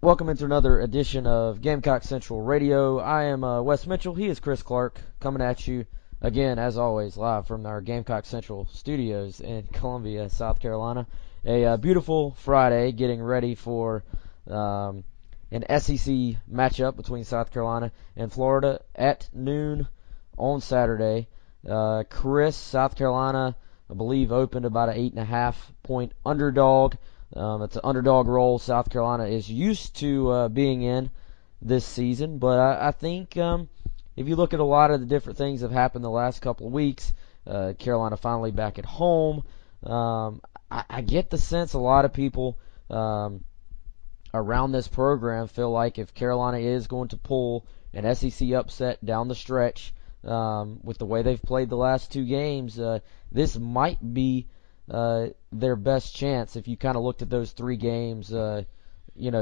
Welcome into another edition of Gamecock Central Radio. I am Wes Mitchell. He is Chris Clark, coming at you again, as always, live from our Gamecock Central studios in Columbia, South Carolina. A beautiful Friday, getting ready for an SEC matchup between South Carolina and Florida at noon on Saturday. Chris, South Carolina, I believe, opened about an 8.5-point underdog. It's an underdog role South Carolina is used to being in this season, but I think if you look at a lot of the different things that have happened the last couple of weeks, Carolina finally back at home. I get the sense a lot of people around this program feel like if Carolina is going to pull an SEC upset down the stretch with the way they've played the last two games, this might be their best chance. If you kind of looked at those three games,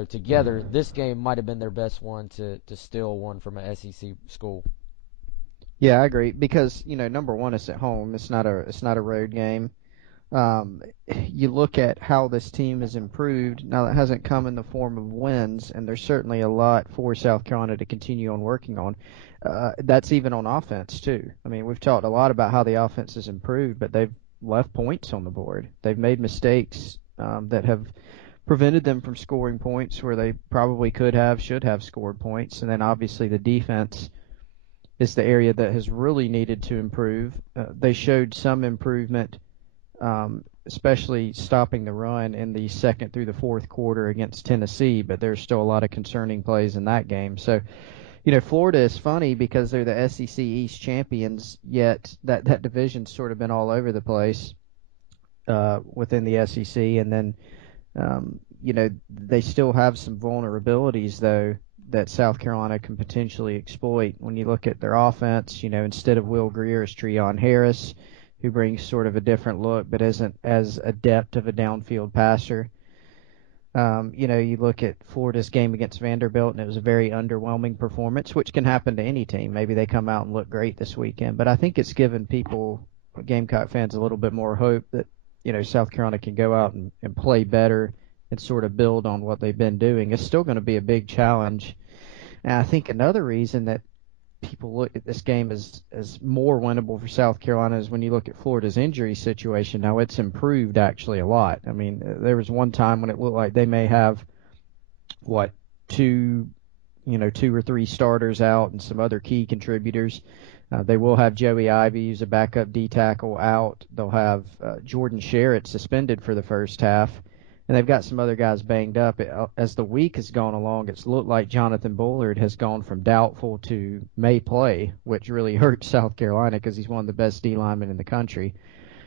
together, this game might have been their best one to steal one from an SEC school. Yeah, I agree because number one, it's at home. It's not a road game. You look at how this team has improved. Now, that hasn't come in the form of wins, and there's certainly a lot for South Carolina to continue on working on. That's even on offense too. I mean, we've talked a lot about how the offense has improved, but they've left points on the board. They've made mistakes that have prevented them from scoring points where they probably should have scored points. And then obviously the defense is the area that has really needed to improve. They showed some improvement, especially stopping the run in the second through the fourth quarter against Tennessee, but there's still a lot of concerning plays in that game. So, Florida is funny because they're the SEC East champions, yet that division's sort of been all over the place within the SEC. And then, they still have some vulnerabilities, though, that South Carolina can potentially exploit. When you look at their offense, instead of Will Grier, it's Treon Harris, who brings sort of a different look but isn't as adept of a downfield passer. You look at Florida's game against Vanderbilt, and it was a very underwhelming performance, which can happen to any team. Maybe they come out and look great this weekend. But I think it's given people, Gamecock fans, a little bit more hope that, South Carolina can go out and play better and sort of build on what they've been doing. It's still going to be a big challenge. And I think another reason that people look at this game as more winnable for South Carolina is when you look at Florida's injury situation. Now, it's improved actually a lot. I mean, there was one time when it looked like they may have, two or three starters out and some other key contributors. They will have Joey Ivey, who's a backup D tackle, out. They'll have Jordan Sherritt suspended for the first half. And they've got some other guys banged up. As the week has gone along, it's looked like Jonathan Bullard has gone from doubtful to may play, which really hurts South Carolina because he's one of the best D linemen in the country.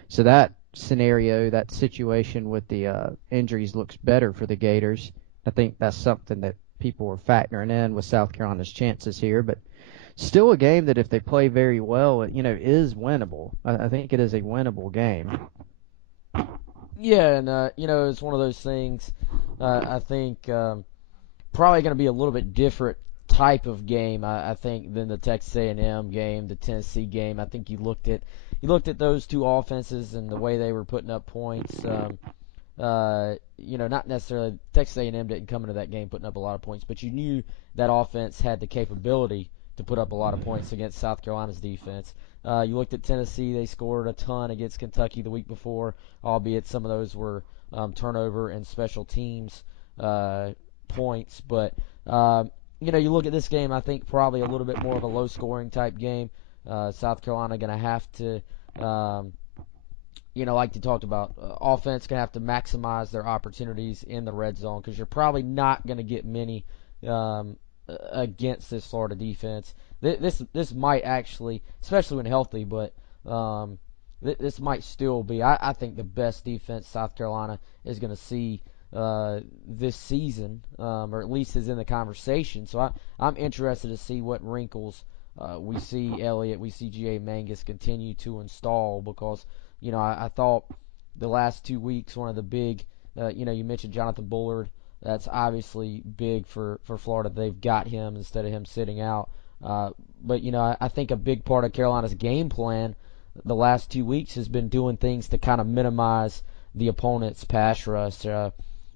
So that scenario, that situation with the injuries looks better for the Gators. I think that's something that people are factoring in with South Carolina's chances here. But still a game that if they play very well, is winnable. I think it is a winnable game. Yeah, and it's one of those things. I think probably going to be a little bit different type of game. I think than the Texas A&M game, the Tennessee game. I think you looked at those two offenses and the way they were putting up points. Not necessarily Texas A&M didn't come into that game putting up a lot of points, but you knew that offense had the capability to put up a lot of points against South Carolina's defense. You looked at Tennessee, they scored a ton against Kentucky the week before, albeit some of those were turnover and special teams points. But, you look at this game, I think probably a little bit more of a low-scoring type game. South Carolina going to have to, like you talked about, offense going to have to maximize their opportunities in the red zone because you're probably not going to get many against this Florida defense. This might actually, especially when healthy, but this might still be, I think, the best defense South Carolina is going to see this season, or at least is in the conversation. So I'm interested to see what wrinkles we see Elliott, we see G.A. Mangus continue to install because, I thought the last 2 weeks, one of the big, you mentioned Jonathan Bullard. That's obviously big for Florida. They've got him instead of him sitting out. But, I think a big part of Carolina's game plan the last 2 weeks has been doing things to kind of minimize the opponent's pass rush.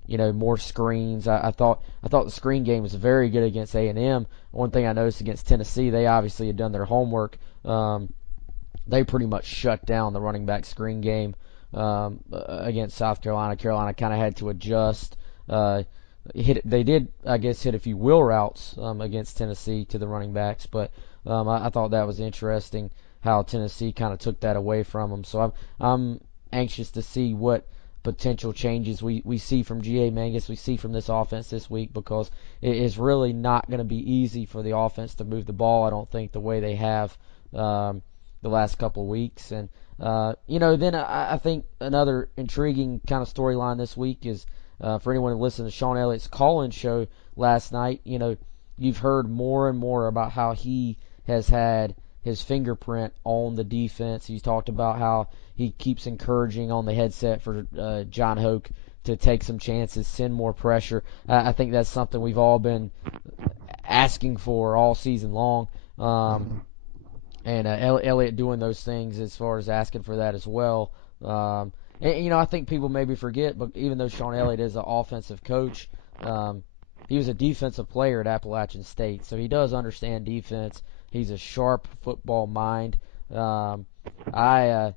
more screens. I thought the screen game was very good against A&M. One thing I noticed against Tennessee, they obviously had done their homework. They pretty much shut down the running back screen game against South Carolina. Carolina kind of had to adjust. They did, I guess, hit a few wheel routes against Tennessee to the running backs, but I thought that was interesting how Tennessee kind of took that away from them. So I'm anxious to see what potential changes we see from G.A. Mangus, we see from this offense this week, because it is really not going to be easy for the offense to move the ball, I don't think, the way they have the last couple of weeks. And, then I think another intriguing kind of storyline this week is for anyone who listened to Sean Elliott's call-in show last night, you've heard more and more about how he has had his fingerprint on the defense. He's talked about how he keeps encouraging on the headset for John Hoke to take some chances, send more pressure. I think that's something we've all been asking for all season long. And Elliott doing those things as far as asking for that as well. And I think people maybe forget, but even though Sean Elliott is an offensive coach, he was a defensive player at Appalachian State, so he does understand defense. He's a sharp football mind. I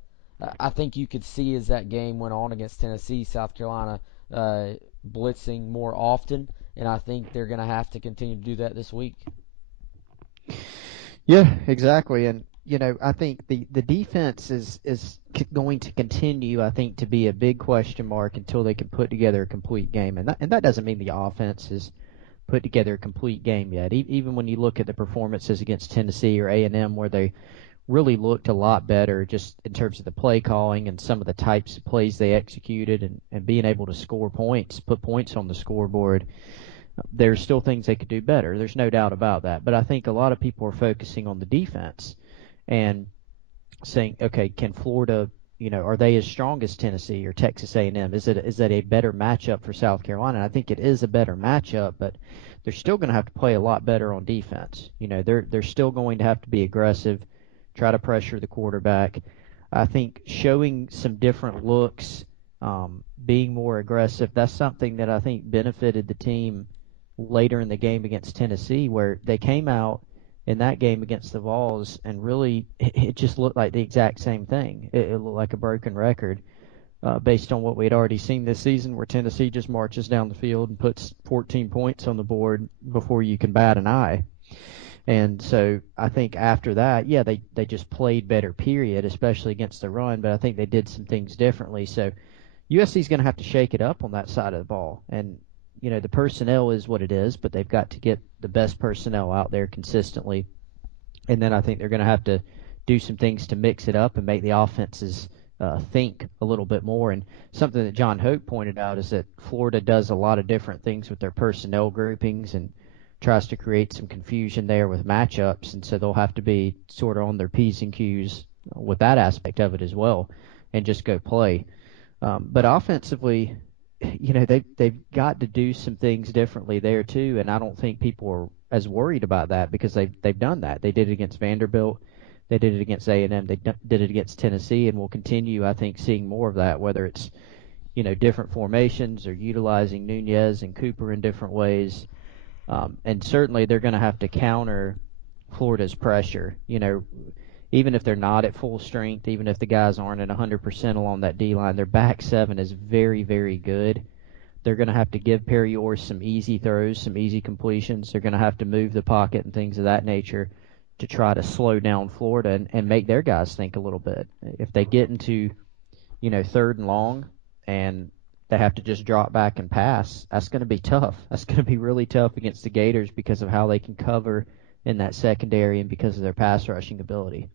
think you could see as that game went on against Tennessee, South Carolina blitzing more often, and I think they're going to have to continue to do that this week. Yeah, exactly. And, I think the defense is going to continue, I think, to be a big question mark until they can put together a complete game. And that doesn't mean the offense has put together a complete game yet. Even when you look at the performances against Tennessee or A&M, where they really looked a lot better just in terms of the play calling and some of the types of plays they executed and being able to score points, put points on the scoreboard, there's still things they could do better. There's no doubt about that. But I think a lot of people are focusing on the defense and saying, okay, can Florida, are they as strong as Tennessee or Texas A&M? Is that a better matchup for South Carolina? And I think it is a better matchup, but they're still going to have to play a lot better on defense. They're still going to have to be aggressive, try to pressure the quarterback. I think showing some different looks, being more aggressive, that's something that I think benefited the team later in the game against Tennessee, where they came out in that game against the Vols and really it just looked like the exact same thing. It looked like a broken record based on what we had already seen this season, where Tennessee just marches down the field and puts 14 points on the board before you can bat an eye. And so I think after that, yeah, they just played better, period, especially against the run, but I think they did some things differently. So USC's going to have to shake it up on that side of the ball. And the personnel is what it is, but they've got to get the best personnel out there consistently. And then I think they're going to have to do some things to mix it up and make the offenses think a little bit more. And something that John Hoke pointed out is that Florida does a lot of different things with their personnel groupings and tries to create some confusion there with matchups. And so they'll have to be sort of on their P's and Q's with that aspect of it as well and just go play. But offensively, they've got to do some things differently there too, and I don't think people are as worried about that because they've done that. They did it against Vanderbilt, they did it against A&M, they did it against Tennessee, and we'll continue, I think, seeing more of that, whether it's different formations or utilizing Nunez and Cooper in different ways. And certainly they're going to have to counter Florida's pressure. Even if they're not at full strength, even if the guys aren't at 100% along that D-line, their back seven is very, very good. They're going to have to give Perry Orr some easy throws, some easy completions. They're going to have to move the pocket and things of that nature to try to slow down Florida and make their guys think a little bit. If they get into, third and long and they have to just drop back and pass, that's going to be tough. That's going to be really tough against the Gators because of how they can cover in that secondary and because of their pass rushing ability.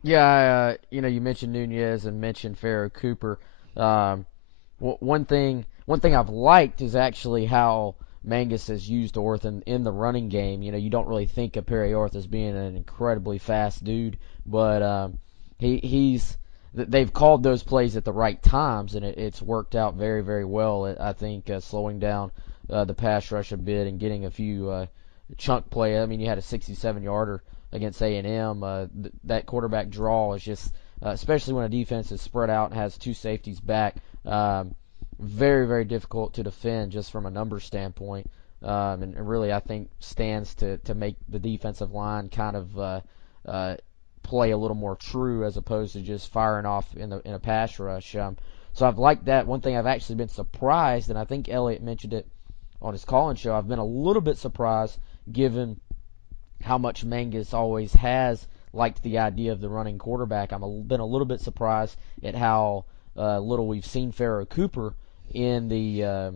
Yeah, you mentioned Nunez and mentioned Pharaoh Cooper. One thing I've liked is actually how Mangus has used Orth in the running game. You don't really think of Perry Orth as being an incredibly fast dude, but they've called those plays at the right times, and it's worked out very, very well. I think slowing down the pass rush a bit and getting a few chunk play. I mean, you had a 67-yarder against A&M. That quarterback draw is just, especially when a defense is spread out and has two safeties back, very, very difficult to defend just from a numbers standpoint. And really, I think stands to make the defensive line kind of play a little more true as opposed to just firing off in a pass rush. So I've liked that. One thing I've actually been surprised, and I think Elliott mentioned it on his call-in show, I've been a little bit surprised given how much Mangus always has liked the idea of the running quarterback. Been a little bit surprised at how little we've seen Pharaoh Cooper in the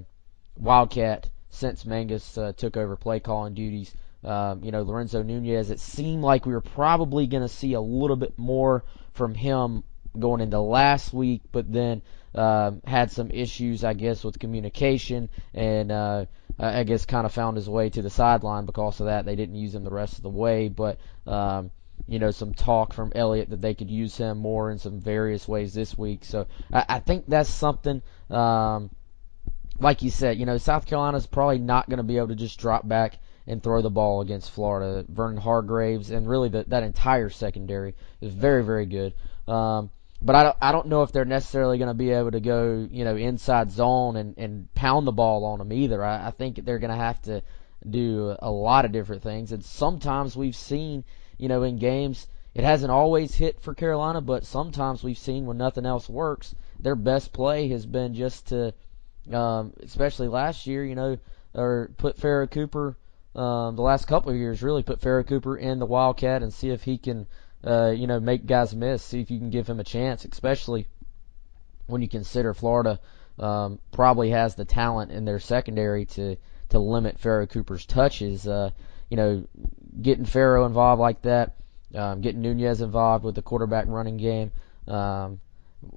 Wildcat since Mangus took over play calling duties. Lorenzo Nunez, it seemed like we were probably going to see a little bit more from him going into last week, but then had some issues, I guess, with communication, and I guess kind of found his way to the sideline because of that. They didn't use him the rest of the way, but some talk from Elliott that they could use him more in some various ways this week. So I think that's something. Like you said, South Carolina's probably not going to be able to just drop back and throw the ball against Florida. Vernon Hargraves and really that entire secondary is very, very good. But I don't know if they're necessarily going to be able to go, inside zone and pound the ball on them either. I think they're going to have to do a lot of different things. And sometimes we've seen, in games, it hasn't always hit for Carolina, but sometimes we've seen when nothing else works, their best play has been just to, especially last year, or put Pharaoh Cooper, the last couple of years, really put Pharaoh Cooper in the Wildcat and see if he can, make guys miss, see if you can give him a chance, especially when you consider Florida probably has the talent in their secondary to limit Pharaoh Cooper's touches. Getting Pharaoh involved like that, getting Nunez involved with the quarterback running game,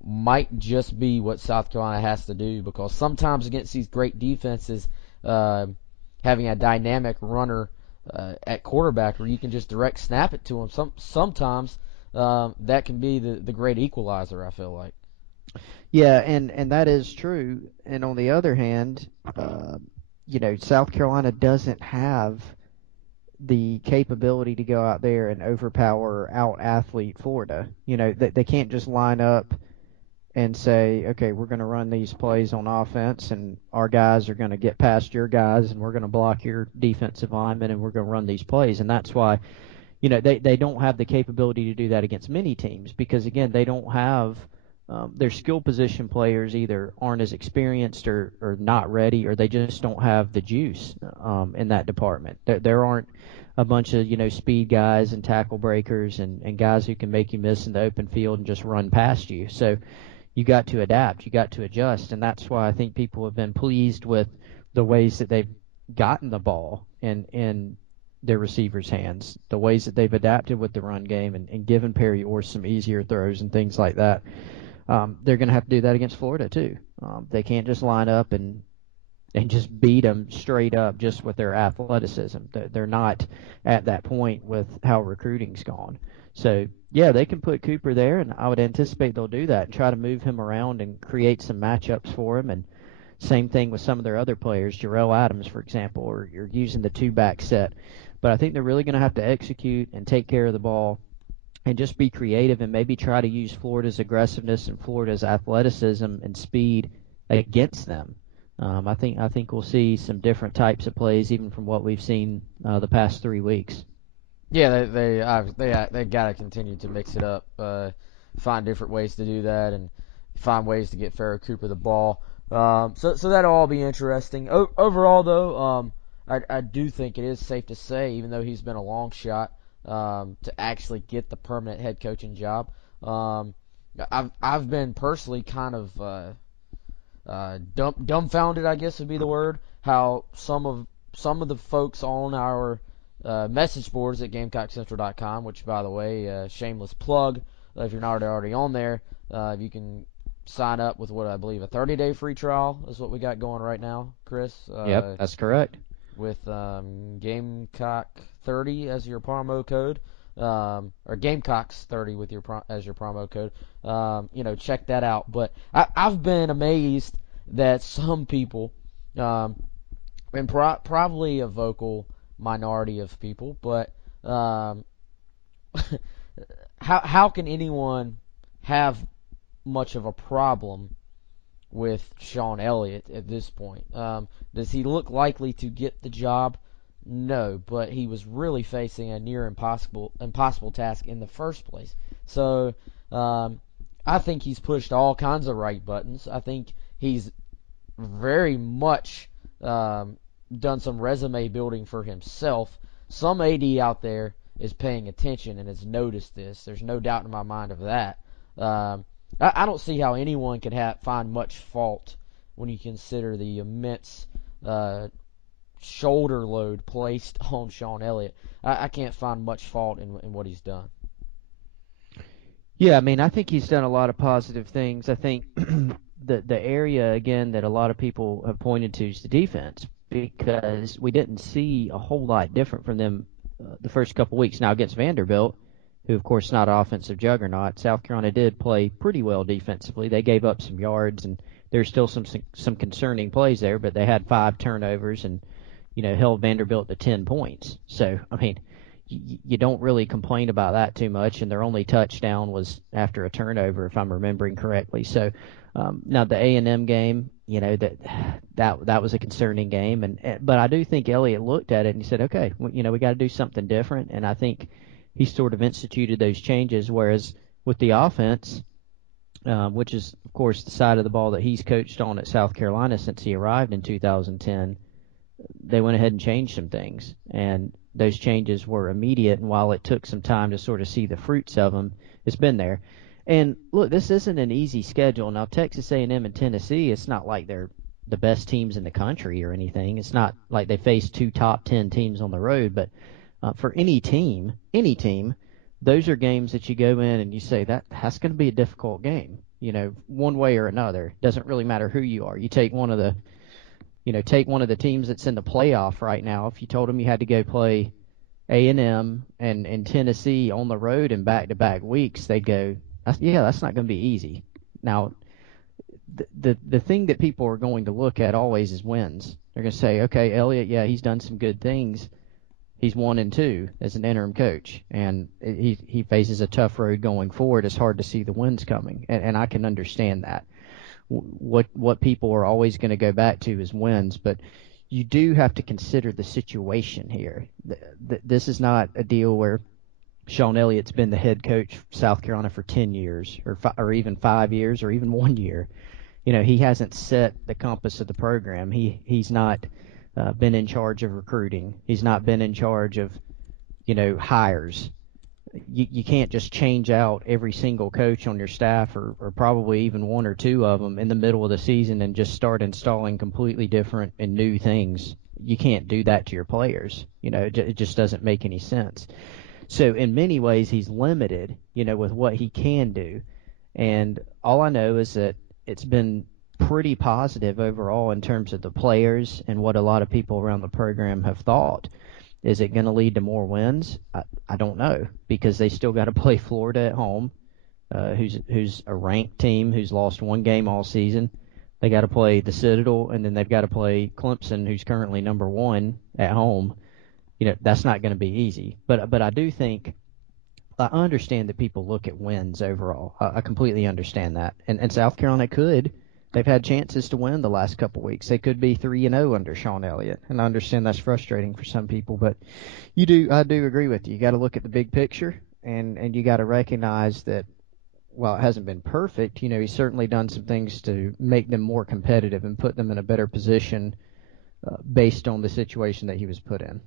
might just be what South Carolina has to do, because sometimes against these great defenses, having a dynamic runner at quarterback where you can just direct snap it to him, sometimes that can be the great equalizer, I feel like. Yeah, and that is true. And on the other hand, South Carolina doesn't have the capability to go out there and overpower, out-athlete Florida. They can't just line up and say, okay, we're going to run these plays on offense, and our guys are going to get past your guys, and we're going to block your defensive linemen, and we're going to run these plays. And that's why, they don't have the capability to do that against many teams because, again, they don't have their skill position players either aren't as experienced or not ready, or they just don't have the juice in that department. There aren't a bunch of, speed guys and tackle breakers and guys who can make you miss in the open field and just run past you. So you got to adapt, you got to adjust, and that's why I think people have been pleased with the ways that they've gotten the ball in their receivers' hands, the ways that they've adapted with the run game and given Perry Orr some easier throws and things like that. They're going to have to do that against Florida too. They can't just line up and just beat them straight up just with their athleticism. They're not at that point with how recruiting's gone. So, yeah, they can put Cooper there, and I would anticipate they'll do that and try to move him around and create some matchups for him. And same thing with some of their other players, Jarrell Adams, for example, or you're using the two-back set. But I think they're really going to have to execute and take care of the ball and just be creative and maybe try to use Florida's aggressiveness and Florida's athleticism and speed against them. I think we'll see some different types of plays even from what we've seen the past 3 weeks. Yeah, they got to continue to mix it up, find different ways to do that, and find ways to get Pharaoh Cooper the ball. So that'll all be interesting. Overall, though, I do think it is safe to say, even though he's been a long shot to actually get the permanent head coaching job, I've been personally kind of dumbfounded, I guess would be the word, how some of the folks on our message boards at GamecockCentral.com, which, by the way, shameless plug, if you're not already on there, you can sign up with what I believe a 30-day free trial is what we got going right now, Chris. Yep, that's correct. With Gamecock 30 as your promo code, or Gamecocks 30 with as your promo code. Check that out. But I've been amazed that some people, and probably a vocal minority of people, but how can anyone have much of a problem with Sean Elliott at this point. Does he look likely to get the job? No, but he was really facing a near impossible task in the first place. So I think he's pushed all kinds of right buttons. I think he's very much done some resume building for himself. Some AD out there is paying attention and has noticed this. There's no doubt in my mind of that. I don't see how anyone could find much fault when you consider the immense shoulder load placed on Sean Elliott. I can't find much fault in what he's done. Yeah, I mean, I think he's done a lot of positive things. I think the area, again, that a lot of people have pointed to is the defense, because we didn't see a whole lot different from them the first couple weeks. Now, against Vanderbilt, who, of course, is not an offensive juggernaut, South Carolina did play pretty well defensively. They gave up some yards, and there's still some concerning plays there, but they had 5 turnovers and, held Vanderbilt to 10 points. So, I mean, you don't really complain about that too much, and their only touchdown was after a turnover, if I'm remembering correctly. So, now the A&M game, that was a concerning game, but I do think Elliott looked at it and he said, okay, we got to do something different, and I think he sort of instituted those changes. Whereas with the offense, which is of course the side of the ball that he's coached on at South Carolina since he arrived in 2010, they went ahead and changed some things, and those changes were immediate. And while it took some time to sort of see the fruits of them, it's been there. And look, this isn't an easy schedule. Now, Texas A&M and Tennessee, it's not like they're the best teams in the country or anything. It's not like they face 2 top 10 teams on the road. But for any team, those are games that you go in and you say that's going to be a difficult game. One way or another. Doesn't really matter who you are. You take one of the teams that's in the playoff right now. If you told them you had to go play A&M and Tennessee on the road in back-to-back weeks, they'd go, that's not going to be easy. Now, the thing that people are going to look at always is wins. They're going to say, okay, Elliott, yeah, he's done some good things. He's 1-2 as an interim coach, and he faces a tough road going forward. It's hard to see the wins coming, and I can understand that. What people are always going to go back to is wins, but you do have to consider the situation here. This is not a deal where Sean Elliott's been the head coach of South Carolina for 10 years or even 5 years or even 1 year. He hasn't set the compass of the program. He's not been in charge of recruiting. He's not been in charge of, hires. You can't just change out every single coach on your staff or probably even 1 or 2 of them in the middle of the season and just start installing completely different and new things. You can't do that to your players. It just doesn't make any sense. So in many ways, he's limited, with what he can do. And all I know is that it's been pretty positive overall in terms of the players and what a lot of people around the program have thought. Is it going to lead to more wins? I don't know, because they still got to play Florida at home, who's a ranked team who's lost 1 game all season. They got to play the Citadel, and then they've got to play Clemson, who's currently number 1 at home. That's not going to be easy. But I do think I understand that people look at wins overall. I completely understand that. And South Carolina could. They've had chances to win the last couple of weeks. They could be 3-0 under Sean Elliott, and I understand that's frustrating for some people. But I do agree with you. You got to look at the big picture, and you got to recognize that while it hasn't been perfect, he's certainly done some things to make them more competitive and put them in a better position based on the situation that he was put in.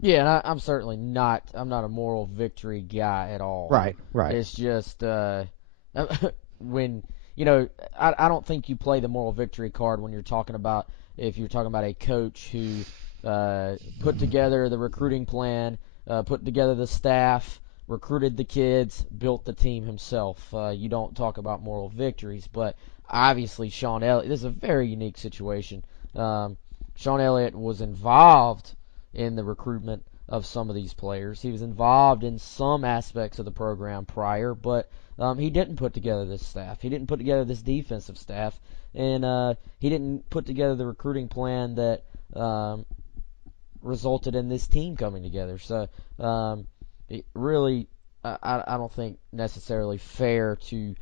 Yeah, and I'm certainly not. I'm not a moral victory guy at all. Right. It's just when. I don't think you play the moral victory card when you're talking about a coach who put together the recruiting plan, put together the staff, recruited the kids, built the team himself. You don't talk about moral victories, but obviously Sean Elliott, this is a very unique situation. Sean Elliott was involved in the recruitment of some of these players. He was involved in some aspects of the program prior, but he didn't put together this staff. He didn't put together this defensive staff, and he didn't put together the recruiting plan that resulted in this team coming together. So it really, I don't think necessarily fair to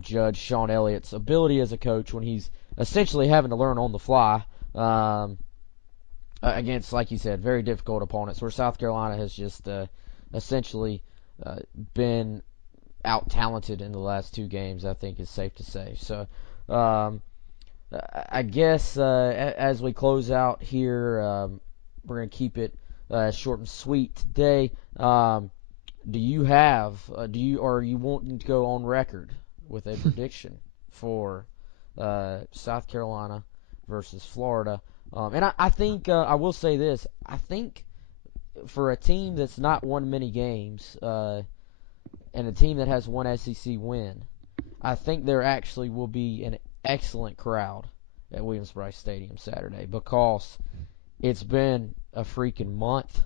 judge Sean Elliott's ability as a coach when he's essentially having to learn on the fly against, like you said, very difficult opponents, where South Carolina has just essentially been out-talented in the last two games, I think is safe to say. So I guess as we close out here, we're going to keep it short and sweet today. Do you have, or are you wanting to go on record with a prediction for South Carolina versus Florida? And I think, I will say this, I think for a team that's not won many games, and a team that has one SEC win, I think there actually will be an excellent crowd at Williams-Brice Stadium Saturday, because it's been a freaking month.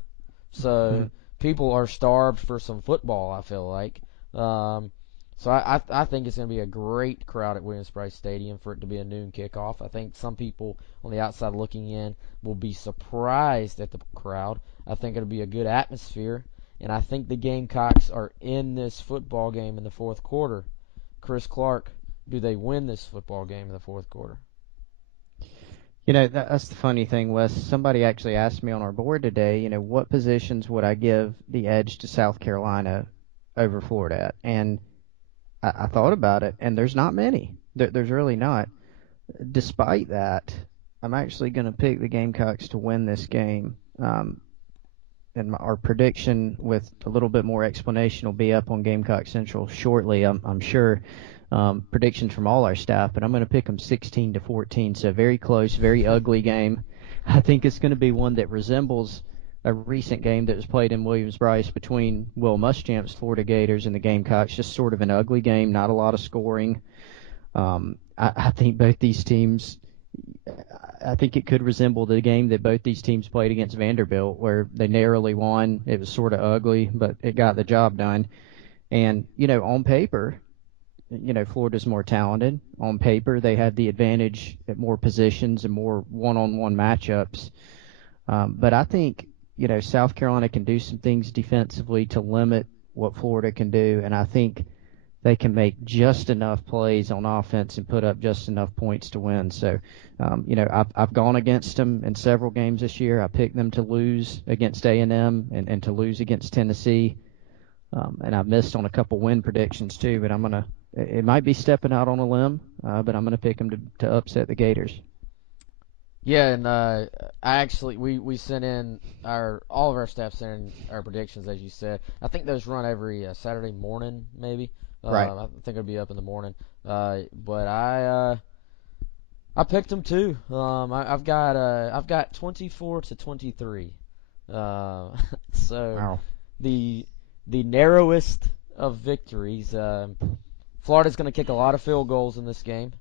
So people are starved for some football, I feel like. So I think it's going to be a great crowd at Williams-Brice Stadium for it to be a noon kickoff. I think some people on the outside looking in will be surprised at the crowd. I think it'll be a good atmosphere, and I think the Gamecocks are in this football game in the fourth quarter. Chris Clark, do they win this football game in the fourth quarter? You know, that's the funny thing, Wes. Somebody actually asked me on our board today, what positions would I give the edge to South Carolina over Florida at? And I thought about it, and there's not many. There's really not. Despite that, I'm actually going to pick the Gamecocks to win this game. And our prediction with a little bit more explanation will be up on Gamecock Central shortly, I'm sure. Predictions from all our staff, but I'm going to pick them 16-14, so very close, very ugly game. I think it's going to be one that resembles a recent game that was played in Williams-Brice between Will Muschamp's Florida Gators and the Gamecocks, just sort of an ugly game, not a lot of scoring. I think both these teams, I think it could resemble the game that both these teams played against Vanderbilt, where they narrowly won. It was sort of ugly, but it got the job done. And, on paper, Florida's more talented. On paper, they have the advantage at more positions and more one-on-one matchups. But I think, South Carolina can do some things defensively to limit what Florida can do, and I think they can make just enough plays on offense and put up just enough points to win. So, I've gone against them in several games this year. I picked them to lose against A&M and to lose against Tennessee. And I've missed on a couple win predictions too, but it might be stepping out on a limb, but I'm going to pick them to upset the Gators. Yeah, and we sent in all of our staff sent in our predictions, as you said. I think those run every Saturday morning, maybe. Right. I think it'll be up in the morning. But I picked them too. I've got 24-23. So Wow. the narrowest of victories. Florida's going to kick a lot of field goals in this game,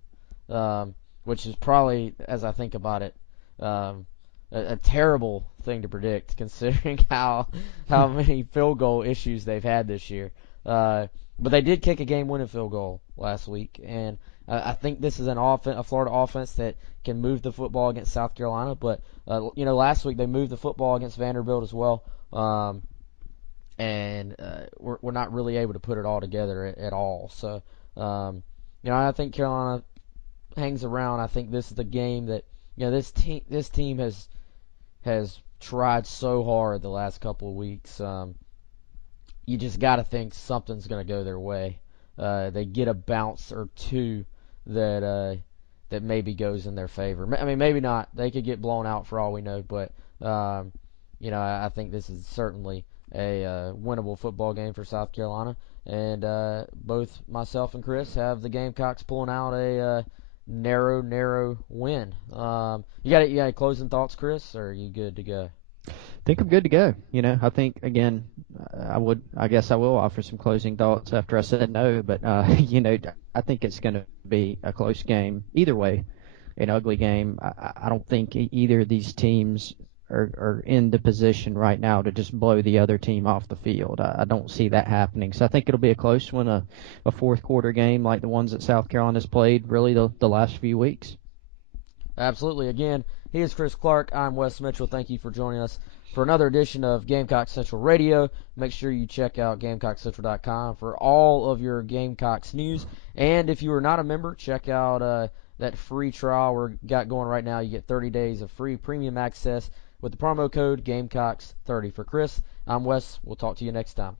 which is probably, as I think about it, a terrible thing to predict, considering how many field goal issues they've had this year. But they did kick a game-winning field goal last week, and I think this is a Florida offense that can move the football against South Carolina. But last week they moved the football against Vanderbilt as well, and we're not really able to put it all together at all. So I think Carolina hangs around. I think this is the game that this team has tried so hard the last couple of weeks. You just got to think something's going to go their way. They get a bounce or two that maybe goes in their favor. I mean, maybe not. They could get blown out for all we know, but I think this is certainly a winnable football game for South Carolina. And both myself and Chris have the Gamecocks pulling out a narrow win. You got any closing thoughts, Chris, or are you good to go? I think I'm good to go. I think, again, I guess I will offer some closing thoughts after I said no, but, I think it's going to be a close game. Either way, an ugly game. I don't think either of these teams are in the position right now to just blow the other team off the field. I don't see that happening. So I think it'll be a close one, a fourth quarter game like the ones that South Carolina's played really the last few weeks. Absolutely. Again, He is Chris Clark. I'm Wes Mitchell. Thank you for joining us for another edition of Gamecock Central Radio. Make sure you check out GamecockCentral.com for all of your Gamecocks news. And if you are not a member, check out that free trial we've got going right now. You get 30 days of free premium access with the promo code Gamecocks30. For Chris, I'm Wes. We'll talk to you next time.